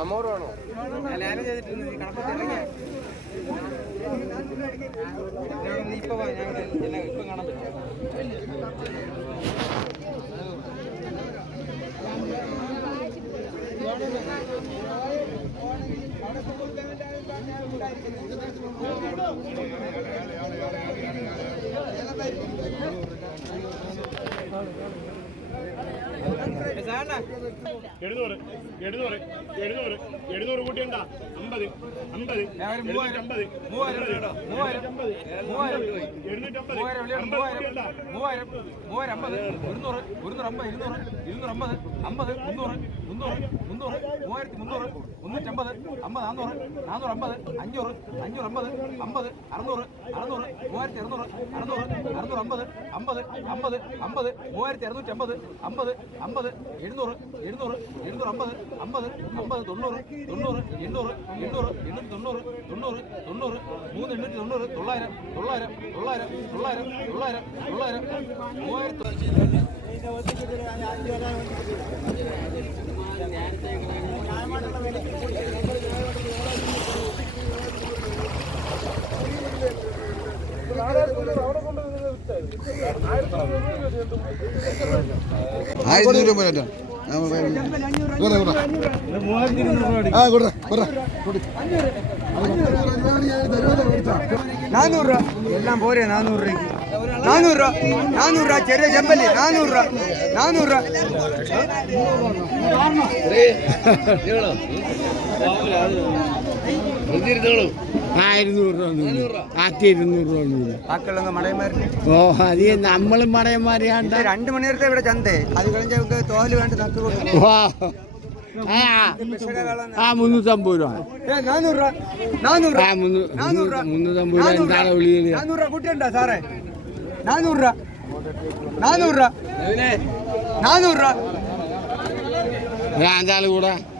അമോറാണോ ഞാനും ചെയ്തിട്ടുണ്ട് ഇപ്പൊ ഇപ്പം കാണാൻ പറ്റും. ഉണ്ടായിരിക്കുന്നു Cái giá này. എഴുന്നൂറ് എഴുന്നൂറ് എഴുന്നൂറ് എഴുന്നൂറ് കൂട്ടിയുണ്ട അമ്പത് അമ്പത് അമ്പത് കേട്ടോ മൂവായിരം എഴുന്നൂറ്റമ്പത് മൂവായിരം മൂവായിരം അമ്പത് ഒരുന്നൂറ് ഒരുന്നൂറ് അമ്പത് ഇരുന്നൂറ് ഇരുന്നൂറ് അമ്പത് അമ്പത് മുന്നൂറ് മുന്നൂറ് മുന്നൂറ് മൂവായിരത്തി മുന്നൂറ് മുന്നൂറ്റമ്പത് അമ്പത് നാന്നൂറ് നാന്നൂറ് അമ്പത് അഞ്ഞൂറ് അഞ്ഞൂറ് അമ്പത് അമ്പത് അറുന്നൂറ് അറുന്നൂറ് മൂവായിരത്തി അറുന്നൂറ് അറുന്നൂറ് അറുന്നൂറ് അമ്പത് അമ്പത് അമ്പത് അമ്പത് മൂവായിരത്തി അറുന്നൂറ്റി അമ്പത് അമ്പത് അമ്പത് എഴുന്നൂറ് എഴുന്നൂറ് എഴുന്നൂറ് അമ്പത് അമ്പത് അമ്പത് തൊണ്ണൂറ് തൊണ്ണൂറ് എണ്ണൂറ് എണ്ണൂറ് എണ്ണൂറ്റി തൊണ്ണൂറ് തൊണ്ണൂറ് തൊണ്ണൂറ് മൂന്ന് എണ്ണൂറ്റി തൊണ്ണൂറ് തൊള്ളായിരം തൊള്ളായിരം തൊള്ളായിരം തൊള്ളായിരം തൊള്ളായിരം തൊള്ളായിരം മൂവായിരത്തി நானூறு ரூபா எல்லாம் போறேன் நானூறு ரூபாய்க்கு நானூறு ரூபா நானூறு ரூபா சரி செம்பல்லி நானூறு ரூபா நானூறு ரூபா இருന്നോളൂ ആയിരൂറ് രൂപ ആയിരത്തി ഇരുന്നൂറ് രൂപ ബാക്കിയുള്ള മടയന്മാരിന് ഓ അത് നമ്മൾ മടയന്മാരെയാണ്ട് രണ്ട് മണി നേരത്തെ ഇവിടെ ചന്തേ. അത് കഴിഞ്ഞ തോൽ വേണ്ട നക്ക്. ആ മുന്നൂറ്റമ്പത് രൂപ. ആ മുന്നൂറ്റമ്പത് രൂപ എന്താണ്. വിളിയത് സാറേ നാനൂറ് രൂപ നാനൂറ് രൂപ. നാനൂറ് രൂപ. എന്തായാലും കൂടെ.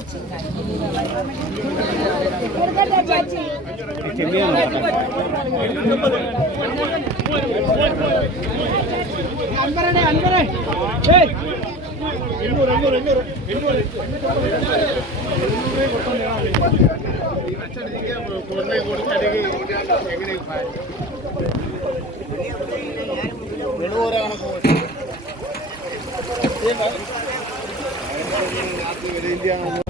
ചേച്ചി കൊടുക്കട്ടെ ചേച്ചി അൻപരടെ അൻപരേ എണ്ണൂറ് എണ്ണൂറ് എണ്ണൂറ് എണ്ണൂറ് എഴുപതാണ് ഇന്ത്യ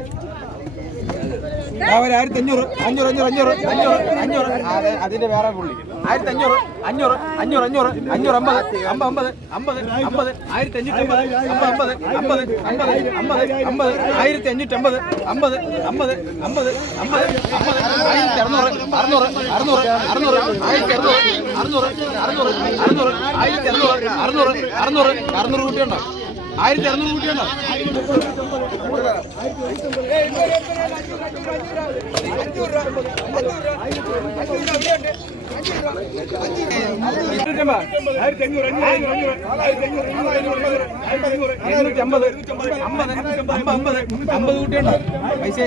ആയിരത്തി അഞ്ഞൂറ് അഞ്ഞൂറ് അഞ്ഞൂറ് അഞ്ഞൂറ് അഞ്ഞൂറ് അഞ്ഞൂറ് അതെ അതിന്റെ വേറെ പുള്ളി ആയിരത്തി അഞ്ഞൂറ് അഞ്ഞൂറ് അഞ്ഞൂറ് അഞ്ഞൂറ് അഞ്ഞൂറ് അമ്പത് അമ്പത് അമ്പത് അമ്പത് അമ്പത് ആയിരത്തി അഞ്ഞൂറ്റി അമ്പത് അമ്പത് അമ്പത് അമ്പത് അമ്പത് അമ്പത് അമ്പത് അമ്പത് അമ്പത് അമ്പത് അമ്പത് ആയിരത്തി അറുന്നൂറ് അറുന്നൂറ് അറുന്നൂറ് അറുന്നൂറ് ആയിരത്തി അറുന്നൂറ് അറുന്നൂറ് അറുന്നൂറ് അറുന്നൂറ് ആയിരത്തി അറുന്നൂറ് അറുന്നൂറ് അറുന്നൂറ് അറുന്നൂറ് കുട്ടിയുണ്ടോ ആയിരത്തി അറുന്നൂറ് കുട്ടിയുണ്ടോ ആയിരത്തി അഞ്ഞൂറ് എണ്ണൂറ്റി അമ്പത്. അമ്പത് അമ്പത്. അമ്പത് അമ്പത്. കുട്ടിയുണ്ടോ പൈസ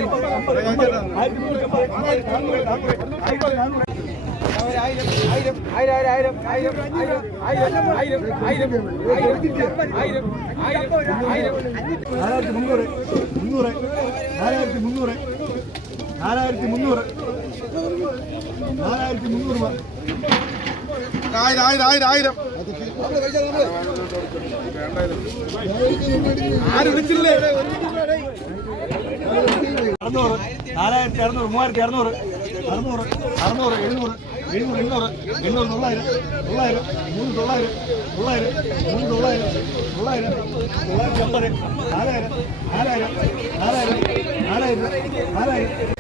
നാലായിരത്തി മുന്നൂറ് മുന്നൂറ് നാലായിരത്തി മുന്നൂറ് നാലായിരത്തി മുന്നൂറ് നാലായിരത്തി മുന്നൂറ് ആയിരം ആയിരം ആയിരം ആയിരം നാലായിരത്തി അറുന്നൂറ് മൂവായിരത്തി അറുന്നൂറ് അറുന്നൂറ് അറുന്നൂറ് എഴുന്നൂറ് എഴുന്നൂറ് എണ്ണൂറ് എണ്ണൂറ് തൊള്ളായിരം തൊള്ളായിരം മൂന്ന് തൊള്ളായിരം തൊള്ളായിരം മൂന്ന് തൊള്ളായിരം തൊള്ളായിരം തൊള്ളായിരത്തി അമ്പത് നാലായിരം നാലായിരം നാലായിരം നാലായിരം നാലായിരം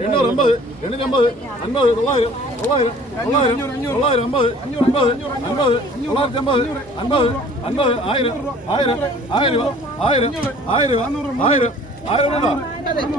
എണ്ണൂറ് അമ്പത് എണ്ണൂറ്റി അമ്പത് അൻപത് തൊള്ളായിരം തൊള്ളായിരം തൊള്ളായിരം തൊള്ളായിരം അമ്പത് അമ്പത് അൻപത് തൊള്ളായിരത്തി അമ്പത് അൻപത് അൻപത് ആയിരം ആയിരം ആയിരം ആയിരം ആയിരം ആയിരം ആയിരം രൂപ.